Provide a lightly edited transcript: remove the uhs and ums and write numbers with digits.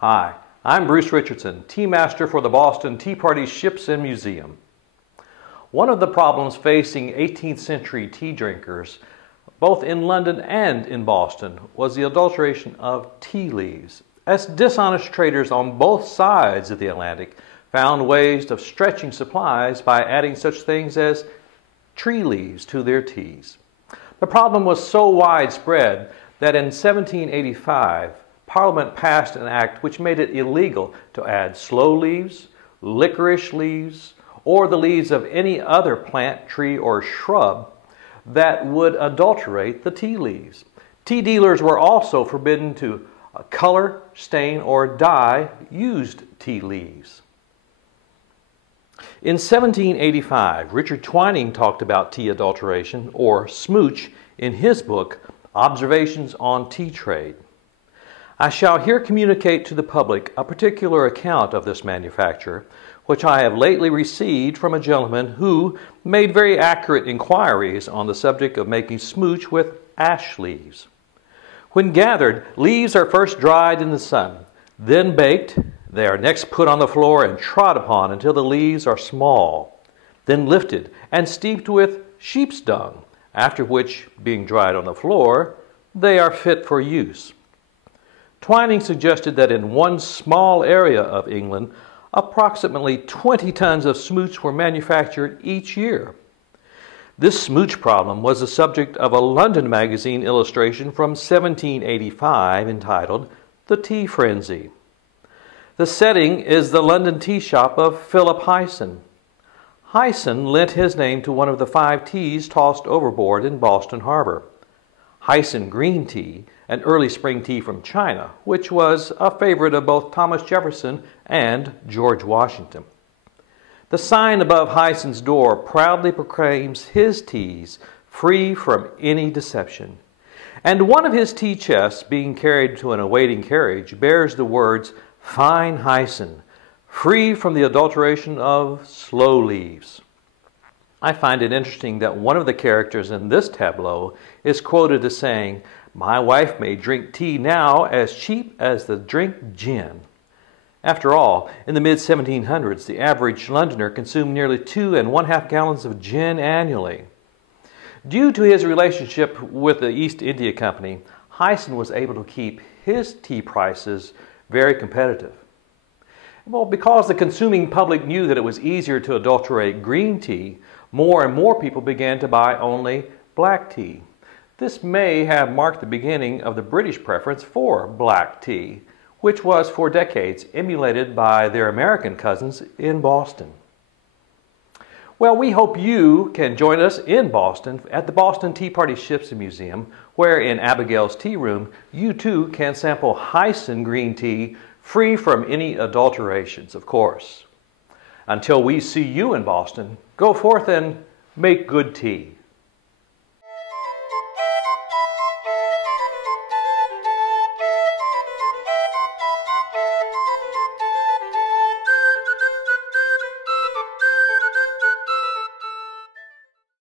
Hi, I'm Bruce Richardson, Tea Master for the Boston Tea Party Ships and Museum. One of the problems facing 18th century tea drinkers, both in London and in Boston, was the adulteration of tea leaves, as dishonest traders on both sides of the Atlantic found ways of stretching supplies by adding such things as tree leaves to their teas. The problem was so widespread that in 1785, Parliament passed an act which made it illegal to add sloe leaves, licorice leaves, or the leaves of any other plant, tree, or shrub that would adulterate the tea leaves. Tea dealers were also forbidden to color, stain, or dye used tea leaves. In 1785, Richard Twining talked about tea adulteration, or smooch, in his book, Observations on Tea Trade. I shall here communicate to the public a particular account of this manufacture, which I have lately received from a gentleman who made very accurate inquiries on the subject of making smooch with ash leaves. When gathered, leaves are first dried in the sun, then baked. They are next put on the floor and trod upon until the leaves are small, then lifted and steeped with sheep's dung, after which, being dried on the floor, they are fit for use. Twining suggested that in one small area of England, approximately 20 tons of smooch were manufactured each year. This smooch problem was the subject of a London magazine illustration from 1785 entitled The Tea Frenzy. The setting is the London tea shop of Philip Hyson. Hyson lent his name to one of the 5 teas tossed overboard in Boston Harbor. Hyson green tea, an early spring tea from China, which was a favorite of both Thomas Jefferson and George Washington. The sign above Hyson's door proudly proclaims his teas free from any deception. And one of his tea chests, being carried to an awaiting carriage, bears the words, "Fine Hyson, free from the adulteration of sloe leaves." I find it interesting that one of the characters in this tableau is quoted as saying, "My wife may drink tea now as cheap as the drink gin." After all, in the mid-1700s, the average Londoner consumed nearly 2½ gallons of gin annually. Due to his relationship with the East India Company, Hyson was able to keep his tea prices very competitive. Well, because the consuming public knew that it was easier to adulterate green tea, more and more people began to buy only black tea. This may have marked the beginning of the British preference for black tea, which was for decades emulated by their American cousins in Boston. Well, we hope you can join us in Boston at the Boston Tea Party Ships and Museum, where in Abigail's Tea Room, you too can sample Hyson green tea free from any adulterations, of course. Until we see you in Boston, go forth and make good tea.